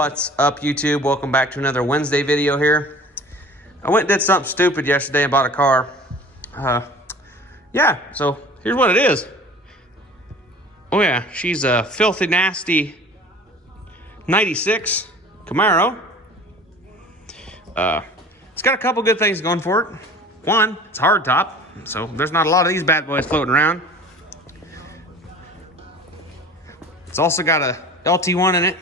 What's up, YouTube? Welcome back to another Wednesday video here. I went and did something stupid yesterday and bought a car. So here's what it is. Oh yeah, she's a filthy nasty 96 Camaro. It's got a couple good things going for it. One, it's a hard top, so there's not a lot of these bad boys floating around. It's also got a LT1 in it.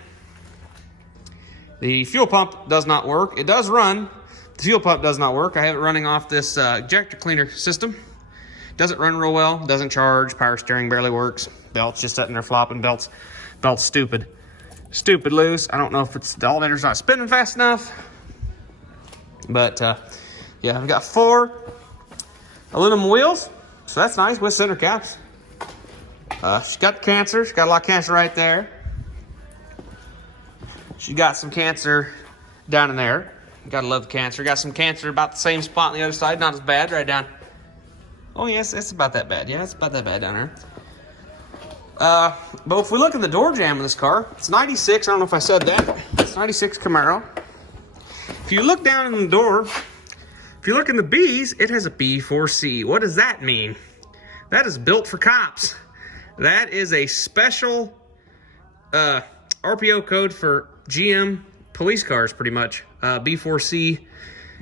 The fuel pump does not work. It does run. The fuel pump does not work. I have it running off this ejector cleaner system. Doesn't run real well. Doesn't charge. Power steering barely works. Belt's just sitting there flopping. Belt's stupid. Stupid loose. I don't know if it's the alternator's not spinning fast enough. But yeah, I've got 4 aluminum wheels, so that's nice with center caps. She's got the cancer. She's got a lot of cancer right there. She's got some cancer down in there. Gotta love the cancer. Got some cancer about the same spot on the other side. Not as bad, right down. Oh yes, it's about that bad. Yeah, it's about that bad down there. But if we look at the door jamb in this car, it's 96. I don't know if I said that. It's 96 Camaro. If you look down in the door, if you look in the B's, it has a B4C. What does that mean? That is built for cops. That is a special RPO code for GM police cars, pretty much. B4C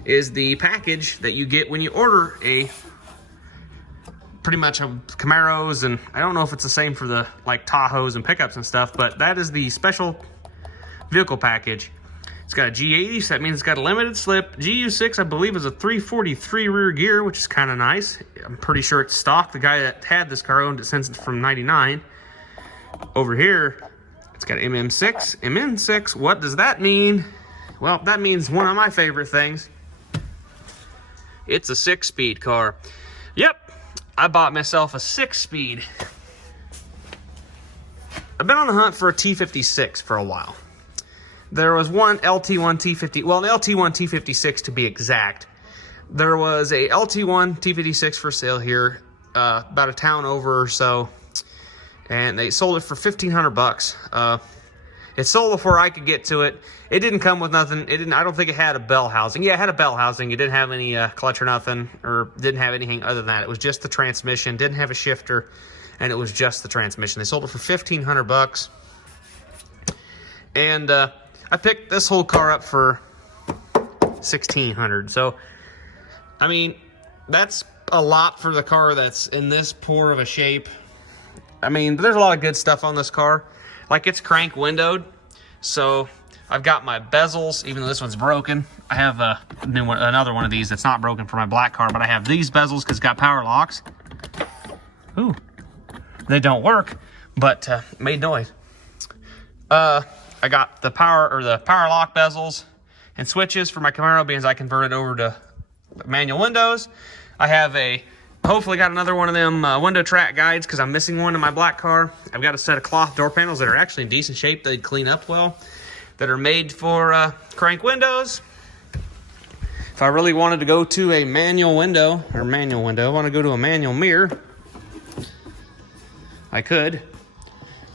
is the package that you get when you order pretty much Camaros, and I don't know if it's the same for the like Tahoes and pickups and stuff, but that is the special vehicle package. It's got a G80, so that means it's got a limited slip. GU6, I believe, is a 343 rear gear, which is kind of nice. I'm pretty sure it's stock. The guy that had this car owned it since it's from '99. Over here, it's got MM6. MM6, what does that mean? Well, that means one of my favorite things. It's a 6-speed car. Yep, I bought myself a 6-speed. I've been on the hunt for a T56 for a while. There was one LT1 T50, well, an LT1 T56 to be exact. There was a LT1 T56 for sale here, about a town over or so, and they sold it for $1,500. It sold before I could get to it. It didn't come with nothing. I don't think it had a bell housing. Yeah, it had a bell housing. It didn't have any clutch or nothing, or didn't have anything other than that. It was just the transmission. Didn't have a shifter, and it was just the transmission. They sold it for $1,500, and I picked this whole car up for $1,600. So, I mean, that's a lot for the car that's in this poor of a shape. I mean, there's a lot of good stuff on this car. Like, it's crank windowed, so I've got my bezels, even though this one's broken. I have another one of these that's not broken for my black car, but I have these bezels because it's got power locks. Ooh, they don't work, but made noise. I got the power lock bezels and switches for my Camaro because I converted over to manual windows. I have hopefully got another one of them window track guides because I'm missing one in my black car. I've got a set of cloth door panels that are actually in decent shape. They'd clean up well, that are made for crank windows. If I really wanted to go to a manual window, I want to go to a manual mirror, I could.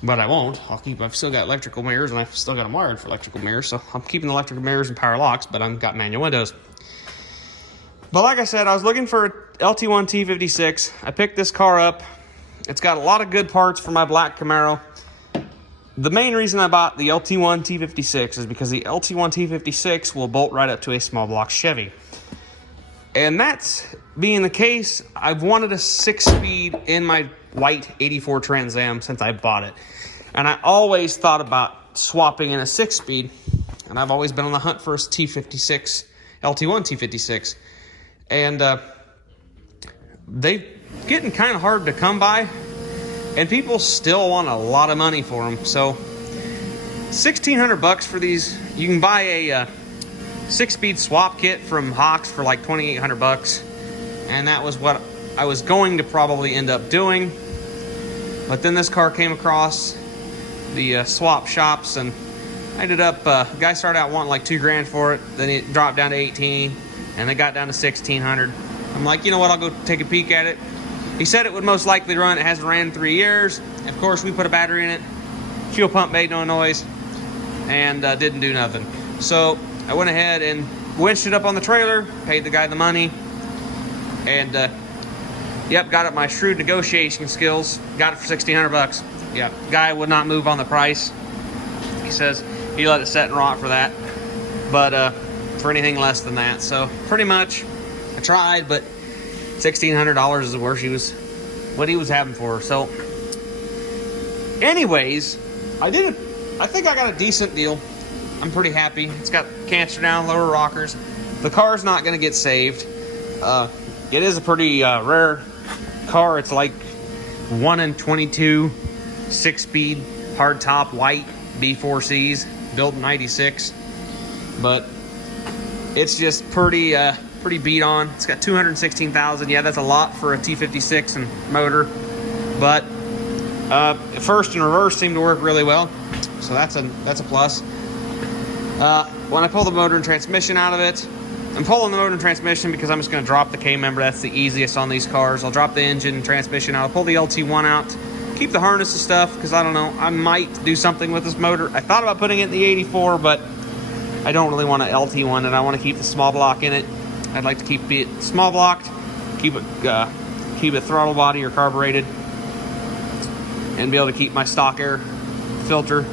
But I won't. I've still got electrical mirrors, and I've still got them wired for electrical mirrors, so I'm keeping the electrical mirrors and power locks, but I've got manual windows. But like I said, I was looking for a LT1 T56. I picked this car up. It's got a lot of good parts for my black Camaro. The main reason I bought the LT1 T56 is because the LT1 T56 will bolt right up to a small block Chevy. And that's being the case, I've wanted a 6-speed in my white 84 Trans Am since I bought it. And I always thought about swapping in a 6-speed. And I've always been on the hunt for a T56, LT1 T56. And they're getting kind of hard to come by. And people still want a lot of money for them. So $1,600 for these. You can buy a 6-speed swap kit from Hawks for like $2,800. And that was what I was going to probably end up doing. But then this car came across the swap shops, and I ended up, guy started out wanting like $2,000 for it. Then it dropped down to 18, and then got down to 1,600. I'm like, you know what, I'll go take a peek at it. He said it would most likely run. It hasn't ran in 3 years. Of course, we put a battery in it. Fuel pump made no noise. and didn't do nothing. So I went ahead and winched it up on the trailer, paid the guy the money, and yep, got up my shrewd negotiation skills, got it for $1,600. Yep, guy would not move on the price. He says he let it set and rot for that, but for anything less than that. So pretty much I tried, but $1,600 is the worst what he was having for her. So anyways, I think I got a decent deal. I'm pretty happy. It's got cancer down, lower rockers. The car's not going to get saved. It is a pretty rare car. It's like 1 in 22, 6-speed, hardtop, white, B4Cs, built in 96. But it's just pretty beat on. It's got 216,000. Yeah, that's a lot for a T56 and motor. But first and reverse seem to work really well, so that's a plus. When I pull the motor and transmission out of it, I'm pulling the motor and transmission because I'm just going to drop the K-member. That's the easiest on these cars. I'll drop the engine and transmission out. I'll pull the LT1 out, keep the harness and stuff, because I don't know, I might do something with this motor. I thought about putting it in the 84, but I don't really want to LT1 it. I want to keep the small block in it. I'd like to keep it small blocked, keep it throttle body or carbureted, and be able to keep my stock air filter.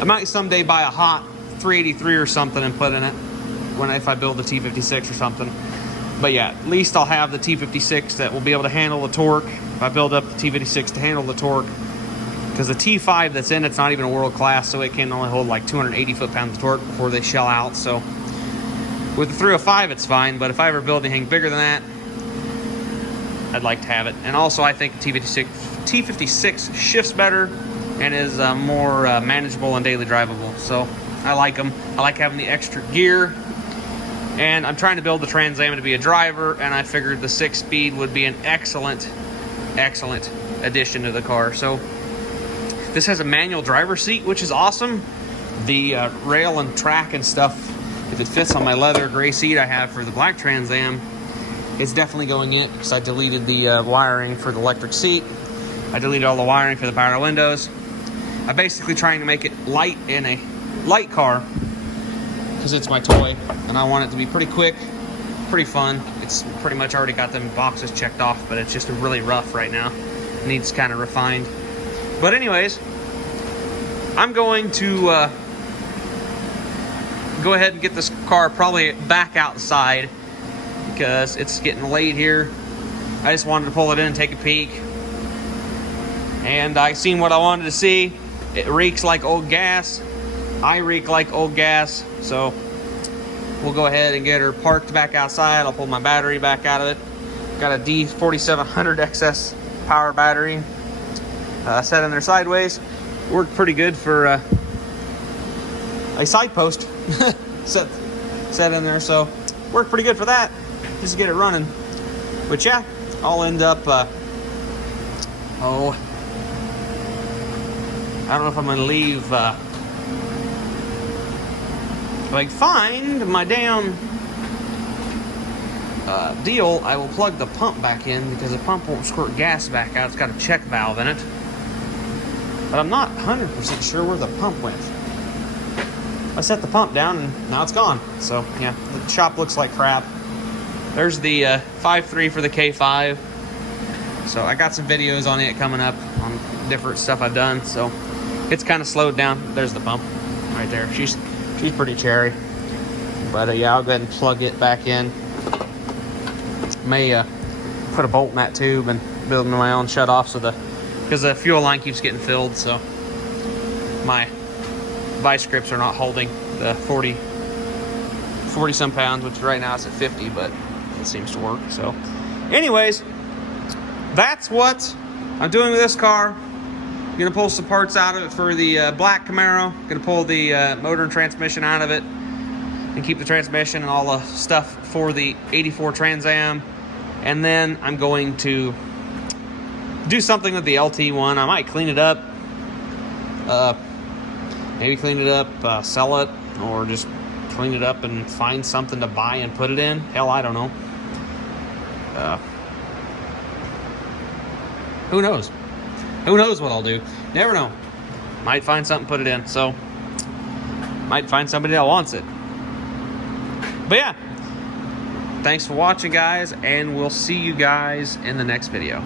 I might someday buy a hot 383 or something and put in it if I build the T56 or something. But yeah, at least I'll have the T56 that will be able to handle the torque. If I build up the T56 to handle the torque, because the T5 that's in it's not even a world class, so it can only hold like 280 foot-pounds of torque before they shell out. So with the 305 it's fine, but if I ever build anything bigger than that, I'd like to have it. And also I think the T56 shifts better and is more manageable and daily drivable. So I like them. I like having the extra gear. And I'm trying to build the Trans Am to be a driver, and I figured the 6-speed would be an excellent addition to the car. So this has a manual driver's seat, which is awesome. The rail and track and stuff, if it fits on my leather gray seat I have for the black Trans Am, it's definitely going in, because I deleted the wiring for the electric seat. I deleted all the wiring for the power windows. I'm basically trying to make it light in a light car, because it's my toy, and I want it to be pretty quick, pretty fun. It's pretty much already got them boxes checked off, but it's just really rough right now. It needs kind of refined. But anyways, I'm going to go ahead and get this car probably back outside, because it's getting late here. I just wanted to pull it in and take a peek, and I seen what I wanted to see. It reeks like old gas. I reek like old gas, so we'll go ahead and get her parked back outside. I'll pull my battery back out of it. Got a D4700 XS power battery set in there sideways. Worked pretty good for a side post set in there, so worked pretty good for that, just to get it running. But yeah, I'll end up I don't know if I'm gonna leave like find my damn deal. I will plug the pump back in, because the pump won't squirt gas back out. It's got a check valve in it, but I'm not 100% sure where the pump went. I set the pump down and now it's gone. So yeah, the shop looks like crap. There's the 5.3 for the K5. So I got some videos on it coming up on different stuff I've done. So it's kind of slowed down. There's the pump right there. She's pretty cherry. But yeah, I'll go ahead and plug it back in. May put a bolt in that tube and build my own shut off, so because the fuel line keeps getting filled, so my vice grips are not holding the 40 some pounds, which right now it's at 50, but it seems to work. So anyways, that's what I'm doing with this car. Gonna pull some parts out of it for the black Camaro. Gonna pull the motor and transmission out of it, and keep the transmission and all the stuff for the 84 Trans Am. And then I'm going to do something with the LT1. I might clean it up, maybe clean it up, sell it, or just clean it up and find something to buy and put it in. Hell, I don't know. Who knows? Who knows what I'll do? Never know. Might find something, put it in. So Might find somebody that wants it. But yeah, thanks for watching, guys, and we'll see you guys in the next video.